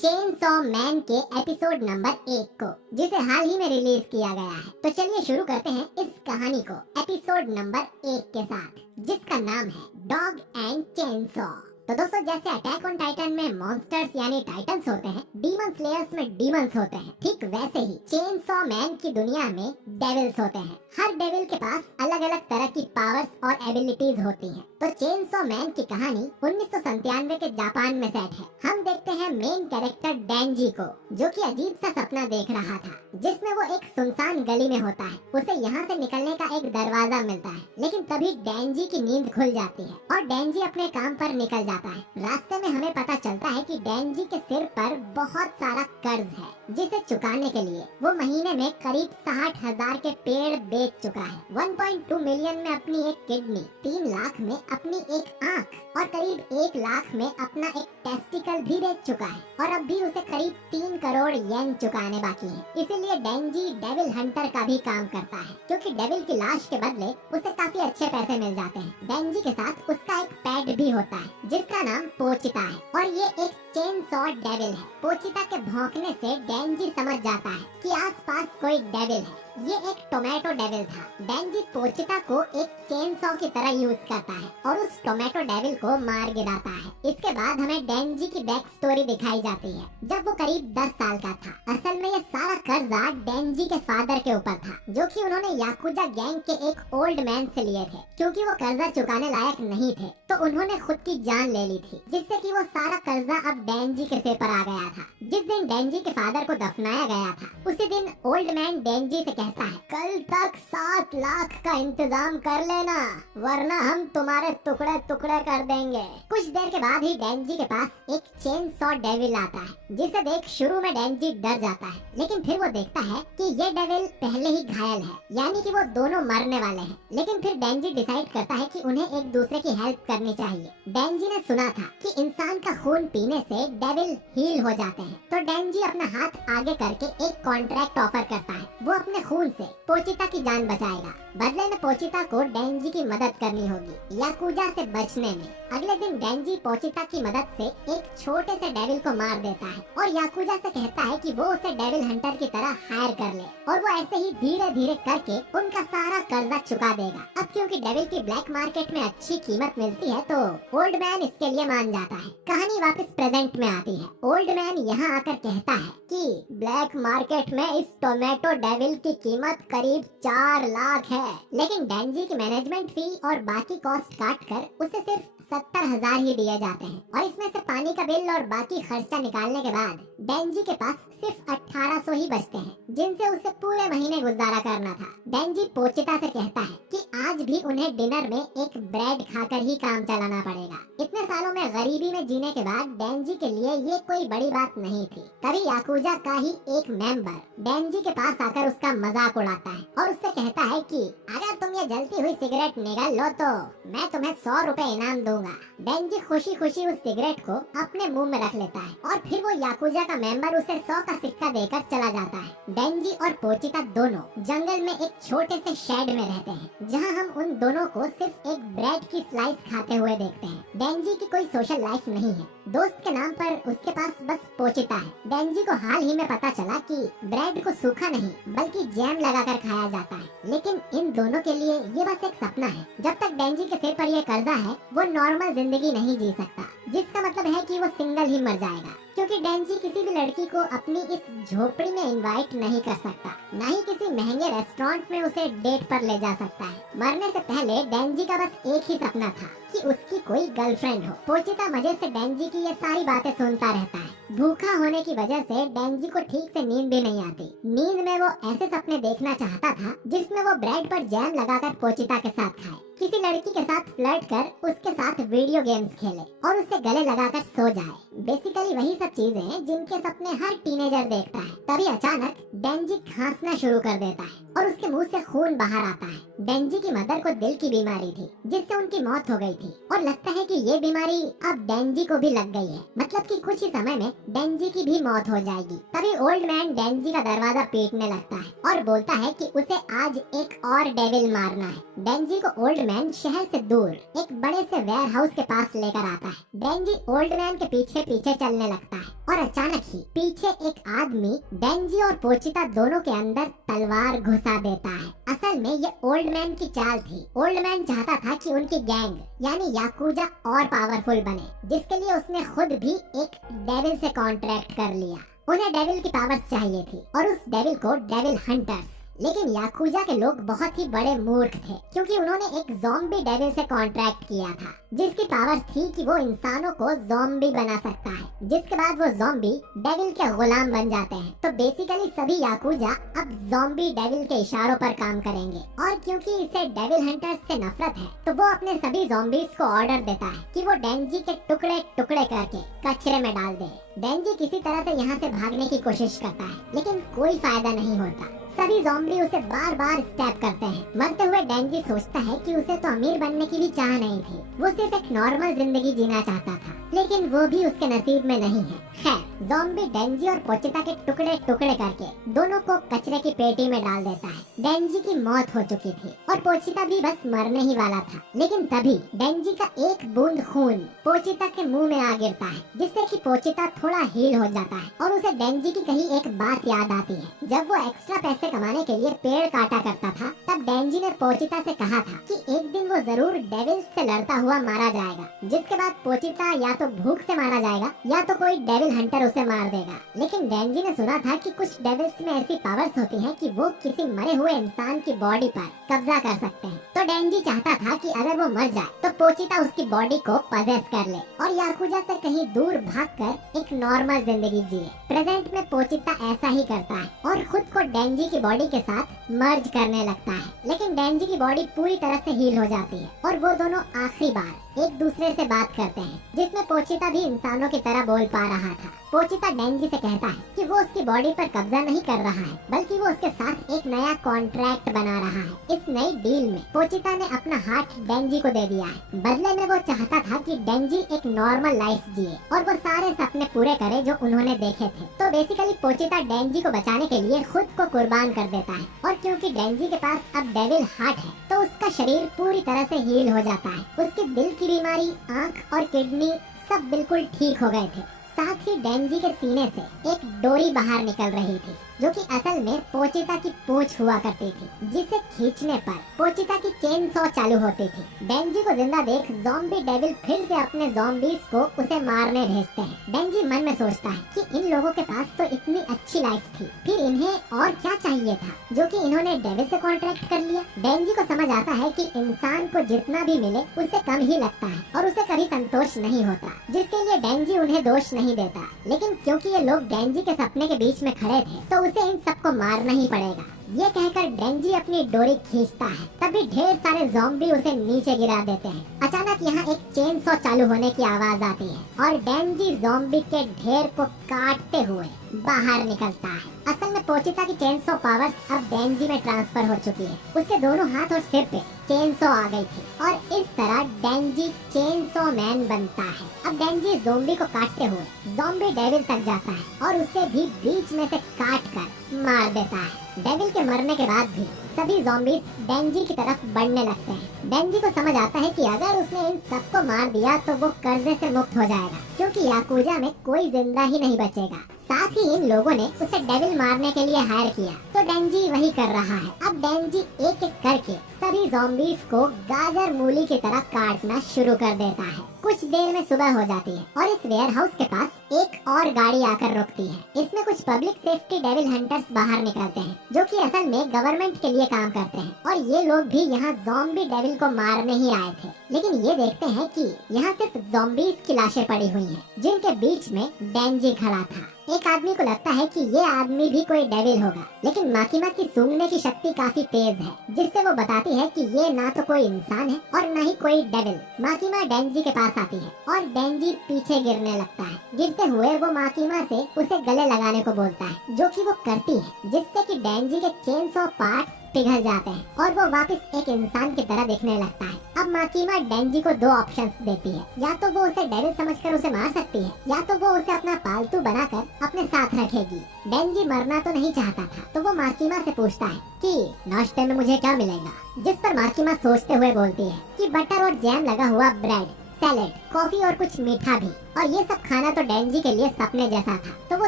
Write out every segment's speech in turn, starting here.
Chain saw man के episode number 1 को, जिसे हाल ही में रिलीज किया गया है। तो चलिए शुरू करते हैं इस कहानी को एपिसोड नंबर 1 के साथ, जिसका नाम है डॉग एंड चेन सॉ। तो दोस्तों, जैसे अटैक ऑन टाइटन में मॉन्स्टर्स यानी टाइटन्स होते हैं, डीमन स्लेयर्स में डीमंस होते हैं, ठीक वैसे ही चेन सॉ मैन की दुनिया में डेविल्स होते हैं। हर डेविल के पास अलग अलग तरह की पावर्स और एबिलिटीज होती हैं। तो चेन सॉ मैन की कहानी 1997 के जापान में सेट है। हम देखते हैं मेन कैरेक्टर डेंजी को, जो कि अजीब सा सपना देख रहा था, जिसमें वो एक सुनसान गली में होता है। उसे यहाँ से निकलने का एक दरवाजा मिलता है, लेकिन तभी डेंजी की नींद खुल जाती है और डेंजी अपने काम पर निकल जाता है। रास्ते में हमें पता चलता है कि डेंजी के सिर पर बहुत सारा कर्ज है, जिसे चुकाने के लिए वो महीने में करीब 60,000 के पेड़ बेच चुका है। 1.2 मिलियन में अपनी एक किडनी, 3 लाख में अपनी एक आँख और करीब 1 लाख में अपना एक टेस्टिकल भी बेच चुका है। और अब भी उसे करीब 3 करोड़ येन चुकाने बाकी है। इसीलिए डेंजी डेविल हंटर का भी काम करता है, क्योंकि डेविल की लाश के बदले उसे काफी अच्छे पैसे मिल जाते हैं। डेंजी के साथ उसका एक पेट भी होता है, जिसका नाम पोचिता है, और ये एक चेन सॉ डेविल है। पोचिता के भौंकने से डेंजी समझ जाता है कि आसपास कोई डेविल है। ये एक टोमेटो डेविल था। डेंजी पोचिता को एक चेन सॉ की तरह यूज करता है और उस टोमेटो डेविल को मार गिराता है। इसके बाद हमें डेंजी की बैक स्टोरी दिखाई जाती है, जब वो करीब 10 साल का था। असल में ये सारा कर्जा डेंजी के फादर के ऊपर था, जो कि उन्होंने याकुजा गैंग के एक ओल्ड मैन से लिए थे। क्योंकि वो कर्जा चुकाने लायक नहीं थे, तो उन्होंने खुद की जान ले ली थी, जिससे कि वो सारा कर्जा अब डेंजी के सिर पर आ गया था। जिस दिन डेंजी के फादर को दफनाया गया था, उसी दिन ओल्ड मैन डेंजी से कहता है, कल तक 7 लाख का इंतजाम कर लेना, वरना हम तुम्हारे टुकड़े टुकड़े कर देंगे। कुछ देर के बाद ही डेंजी के पास एक चेन सॉ डेविल आता है, जिसे देख शुरू में डेंजी डर जाता है, लेकिन फिर वो देखता है कि ये डेविल पहले ही घायल है, यानी कि वो दोनों मरने वाले हैं। लेकिन फिर डेंजी डिसाइड करता है कि उन्हें एक दूसरे की हेल्प करनी चाहिए। डेंजी ने सुना था कि इंसान का खून पीने से डेविल हील हो जाते हैं, तो डेंजी अपना हाथ आगे करके एक कॉन्ट्रैक्ट ऑफर करता है। वो अपने खून से पोचिता की जान बचाएगा। बदले में पोचिता को डेंजी की मदद करनी होगी याकुजा से बचने में। अगले दिन डेंजी पोचिता की मदद से एक छोटे से डेविल को मार देता है और याकुजा से कहता है कि वो उसे डेविल हंटर की तरह हायर कर ले, और वो ऐसे ही धीरे धीरे करके उनका सारा कर्जा चुका देगा। अब क्योंकि डेविल की ब्लैक मार्केट में अच्छी कीमत मिलती है, तो ओल्ड मैन इसके लिए मान जाता है। कहानी वापस प्रेजेंट में आती है। ओल्ड मैन यहाँ आकर कहता है कि ब्लैक मार्केट में इस टोमेटो डेविल की कीमत करीब 4 लाख है, लेकिन डेंजी की मैनेजमेंट फी और बाकी कॉस्ट काट कर उसे सिर्फ 70,000 ही दिए जाते हैं। और इसमें से पानी का बिल और बाकी खर्चा निकालने के बाद डेंजी के पास सिर्फ 1800 ही बचते हैं, जिनसे उसे पूरे महीने गुजारा करना था। डेंजी पोचिता से कहता है कि आज भी उन्हें डिनर में एक ब्रेड खाकर ही काम चलाना पड़ेगा। इतने सालों में गरीबी में जीने के बाद डेंजी के लिए ये कोई बड़ी बात नहीं थी। तभी याकुजा का ही एक मेंबर डेंजी के पास आकर उसका मजाक उड़ाता है और उससे कहता है कि अगर तुम ये जलती हुई सिगरेट निकाल लो तो मैं तुम्हें 100 रुपए इनाम दूंगा। डेंजी खुशी खुशी उस सिगरेट को अपने मुंह में रख लेता है और फिर वो याकुजा का मेंबर उसे 100 का सिक्का देकर चला जाता है। डेंजी और पोचिता दोनों जंगल में एक छोटे से शेड में रहते हैं, जहां हम उन दोनों को सिर्फ एक ब्रेड की स्लाइस खाते हुए देखते हैं। डेंजी की कोई सोशल लाइफ नहीं है। दोस्त के नाम पर उसके पास बस पोचिता है। डेंजी को हाल ही में पता चला कि ब्रेड को सूखा नहीं बल्कि जैम लगाकर खाया जाता है, लेकिन इन दोनों के लिए ये बस एक सपना है। जब तक डेंजी के सिर पर ये कर्जा है, वो नॉर्मल जिंदगी नहीं जी सकता, जिसका मतलब है कि वो सिंगल ही मर जाएगा, क्योंकि डेंजी किसी भी लड़की को अपनी इस झोपड़ी में इनवाइट नहीं कर सकता, न ही किसी महंगे रेस्टोरेंट में उसे डेट पर ले जा सकता है। मरने से पहले डेंजी का बस एक ही सपना था कि उसकी कोई गर्लफ्रेंड हो। पोचिता मजे से डेंजी की ये सारी बातें सुनता रहता है। भूखा होने की वजह से डेंजी को ठीक से नींद भी नहीं आती। नींद में वो ऐसे सपने देखना चाहता था जिसमें वो ब्रेड पर जैम लगाकर पोचिता के साथ खाए, किसी लड़की के साथ फ्लर्ट कर उसके साथ वीडियो गेम्स खेले और उससे गले लगाकर सो जाए। बेसिकली वही सब चीजें हैं जिनके सपने हर टीनेजर देखता है। तभी अचानक डेंजी खांसना शुरू कर देता है और उसके मुंह से खून बाहर आता है। डेंजी की मदर को दिल की बीमारी थी, जिससे उनकी मौत हो गई थी, और लगता है कि ये बीमारी अब डेंजी को भी लग गई है। मतलब कि कुछ ही समय में डेंजी की भी मौत हो जाएगी। तभी ओल्ड मैन डेंजी का दरवाजा पीटने लगता है और बोलता है कि उसे आज एक और डेविल मारना है। डेंजी को ओल्ड मैन शहर से दूर एक बड़े से वेयर हाउस के पास लेकर आता है। डेंजी ओल्ड मैन के पीछे पीछे चलने लगता है और अचानक ही पीछे एक आदमी डेंजी और पोचिता दोनों के अंदर तलवार घुसा देता है। असल में ये ओल्ड मैन की चाल थी। ओल्ड मैन चाहता था कि उनकी गैंग यानी याकुजा और पावरफुल बने, जिसके लिए उसने खुद भी एक डेविल से कॉन्ट्रैक्ट कर लिया। उन्हें डेविल की पावर्स चाहिए थी और उस डेविल को डेविल हंटर्स। लेकिन याकुजा के लोग बहुत ही बड़े मूर्ख थे, क्योंकि उन्होंने एक ज़ॉम्बी डेविल से कॉन्ट्रैक्ट किया था जिसकी पावर थी कि वो इंसानों को ज़ॉम्बी बना सकता है, जिसके बाद वो ज़ॉम्बी डेविल के गुलाम बन जाते हैं। तो बेसिकली सभी याकुजा अब ज़ॉम्बी डेविल के इशारों पर काम करेंगे। और क्योंकि इसे डेविल हंटर्स से नफरत है, तो वो अपने सभी ज़ॉम्बीज को ऑर्डर देता है कि वो डेंजी के टुकड़े टुकड़े करके कचरे में डाल दे। डेंजी किसी तरह से यहाँ से भागने की कोशिश करता है, लेकिन कोई फायदा नहीं होता। सभी ज़ॉम्बी उसे बार बार स्टैप करते हैं। मरते हुए डेंजी सोचता है कि उसे तो अमीर बनने की भी चाह नहीं थी, वो सिर्फ एक नॉर्मल जिंदगी जीना चाहता था, लेकिन वो भी उसके नसीब में नहीं है। खैर, ज़ॉम्बी डेंजी और पोचिता के टुकड़े टुकड़े करके दोनों को कचरे की पेटी में डाल देता है। डेंजी की मौत हो चुकी थी और पोचिता भी बस मरने ही वाला था, लेकिन तभी डेंजी का एक बूंद खून पोचिता के मुंह में आ गिरता है, जिससे कि पोचिता थोड़ा हील हो जाता है और उसे डेंजी की कही एक बात याद आती है। जब वो एक्स्ट्रा पैसे कमाने के लिए पेड़ काटा करता था, तब डेंजी ने पोचिता से कहा था कि एक दिन वो जरूर डेविल से लड़ता हुआ मारा जाएगा, जिसके बाद पोचिता या तो भूख से मारा जाएगा या तो कोई डेविल हंटर उसे मार देगा। लेकिन डेंजी ने सुना था कि कुछ डेविल्स में ऐसी पावर्स होती हैं कि वो किसी मरे हुए इंसान की बॉडी पर कब्जा कर सकते हैं। तो डेंजी चाहता था कि अगर वो मर जाए तो पोचिता उसकी बॉडी को पजेस कर ले और याकुजा से कहीं दूर भागकर एक नॉर्मल जिंदगी जिए। प्रेजेंट में पोचिता ऐसा ही करता है और खुद को डेंजी की बॉडी के साथ मर्ज करने लगता है, लेकिन डेंजी की बॉडी पूरी तरह से हील हो जाती है और वो दोनों आखिरी बार एक दूसरे से बात करते हैं, जिसमें पोचिता भी इंसानों की तरह बोल पा रहा था। पोचिता डेंजी से कहता है कि वो उसकी बॉडी पर कब्जा नहीं कर रहा है, बल्कि वो उसके साथ एक नया कॉन्ट्रैक्ट बना रहा है। इस नई डील में पोचिता ने अपना हार्ट डेंजी को दे दिया है। बदले में वो चाहता था कि डेंजी एक नॉर्मल लाइफ जिए और वो सारे सपने पूरे करे जो उन्होंने देखे थे। तो बेसिकली पोचिता डेंजी को बचाने के लिए खुद को कुर्बान कर देता है और क्योंकि डेंजी के पास अब डेविल हार्ट है, तो उसका शरीर पूरी तरह से हील हो जाता है। उसकी दिल की बीमारी, आँख और किडनी सब बिल्कुल ठीक हो गए थे। साथ ही डेंजी के सीने से एक डोरी बाहर निकल रही थी, जो कि असल में पोचिता की पूंछ हुआ करती थी, जिसे खींचने पर पोचिता की चेन सॉ चालू होती थी। डेंजी को जिंदा देख ज़ॉम्बी डेविल फिर से अपने ज़ॉम्बीज को उसे मारने भेजते हैं। डेंजी मन में सोचता है कि इन लोगों के पास तो इतनी अच्छी लाइफ थी, फिर इन्हें और क्या चाहिए था जो कि इन्होंने डेविल से कॉन्ट्रैक्ट कर लिया। डेंजी को समझ आता है कि इंसान को जितना भी मिले उससे कम ही लगता है और उसे कभी संतोष नहीं होता, जिसके लिए डेंजी उन्हें दोष नहीं देता। लेकिन क्योंकि ये लोग डेंजी के सपने के बीच में खड़े थे, तो उसे इन सबको मारना ही पड़ेगा। ये कहकर डेंजी अपनी डोरी खींचता है, तभी ढेर सारे ज़ॉम्बी उसे नीचे गिरा देते हैं। अचानक यहाँ एक चेन सॉ चालू होने की आवाज आती है और डेंजी ज़ॉम्बी के ढेर को काटते हुए बाहर निकलता है। असल में पोचिता की चेन सॉ पावर्स अब डेंजी में ट्रांसफर हो चुकी है। उसके दोनों हाथ और सिर पे चेन सॉ आ गई थी और इस तरह डेंजी चेन सॉ मैन बनता है। अब डेंजी ज़ॉम्बी को काटते हुए ज़ॉम्बी डेविल तक जाता है और उसे भी बीच में से काट कर मार देता है। डेविल के मरने के बाद भी सभी ज़ॉम्बीज डेंजी की तरफ बढ़ने लगते हैं। डेंजी को समझ आता है कि अगर उसने इन सबको मार दिया तो वो कर्जे से मुक्त हो जाएगा, क्योंकि याकुजा में कोई जिंदा ही नहीं बचेगा। साथ ही इन लोगों ने उसे डेविल मारने के लिए हायर किया, तो डेंजी वही कर रहा है। अब डेंजी एक एक करके सभी ज़ॉम्बीज को गाजर मूली की तरह काटना शुरू कर देता है। कुछ देर में सुबह हो जाती है और इस वेयर हाउस के पास एक और गाड़ी आकर रुकती है। इसमें कुछ पब्लिक सेफ्टी डेविल हंटर्स बाहर निकलते हैं, जो कि असल में गवर्नमेंट के लिए काम करते हैं और ये लोग भी यहाँ ज़ॉम्बी डेविल को मारने ही आए थे। लेकिन ये देखते हैं कि यहाँ सिर्फ ज़ॉम्बीज की लाशें पड़ी हुई हैं, जिनके बीच में डेंजी खड़ा था। एक आदमी को लगता है कि ये आदमी भी कोई डेविल होगा, लेकिन माकिमा की सूंघने की शक्ति काफी तेज है, जिससे वो बताती है कि ये ना तो कोई इंसान है और ना ही कोई डेविल। माकिमा डेंजी के पास आती है और डेंजी पीछे गिरने लगता है। गिरते बोलते हुए वो माकीमा से उसे गले लगाने को बोलता है, जो कि वो करती है, जिससे कि डेंजी के चेनसॉ पार्ट्स पिघल जाते हैं और वो वापस एक इंसान की तरह दिखने लगता है। अब माकीमा डेंजी को 2 ऑप्शंस देती है, या तो वो उसे डेविल समझकर उसे मार सकती है, या तो वो उसे अपना पालतू बनाकर अपने साथ रखेगी। डेंजी मरना तो नहीं चाहता था, तो वो माकीमा से पूछता है कि नाश्ते में मुझे क्या मिलेगा, जिस पर माकीमा सोचते हुए बोलती है कि बटर और जैम लगा हुआ ब्रेड, सैलेड, कॉफी और कुछ मीठा भी। और ये सब खाना तो डेंजी के लिए सपने जैसा था, तो वो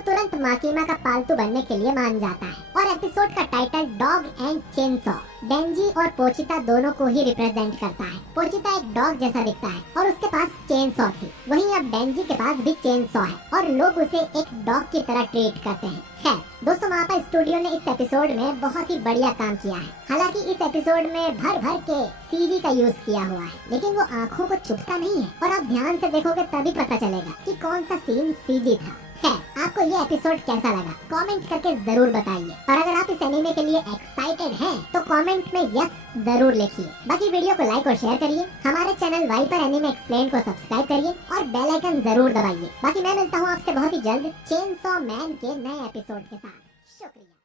तुरंत माकीमा का पालतू बनने के लिए मान जाता है। और एपिसोड का टाइटल डॉग एंड चेनसॉ डेंजी और पोचिता दोनों को ही रिप्रेजेंट करता है। पोचिता एक डॉग जैसा दिखता है और उसके पास चेनसॉ थी, वहीं अब डेंजी के पास भी चेनसॉ है और लोग उसे एक डॉग की तरह ट्रीट करते हैं। खैर दोस्तों, मापा स्टूडियो ने इस एपिसोड में बहुत ही बढ़िया काम किया है। हालांकि इस एपिसोड में भर भर के सीजी का यूज किया हुआ है, लेकिन वो आंखों को चुभता नहीं है और आप ध्यान से देखोगे तभी पता चलेगा कि कौन सा सीन सीजी था। खैर, आपको ये एपिसोड कैसा लगा कमेंट करके जरूर बताइए, और अगर आप इस एनीमे के लिए एक्साइटेड हैं तो कमेंट में यस जरूर लिखिए। बाकी वीडियो को लाइक और शेयर करिए, हमारे चैनल वाइपर एनीमे एक्सप्लेन को सब्सक्राइब करिए और बेल आइकन जरूर दबाइए। बाकी मैं मिलता हूँ आपसे बहुत ही जल्द चेनसॉ मैन के नए एपिसोड के साथ। शुक्रिया।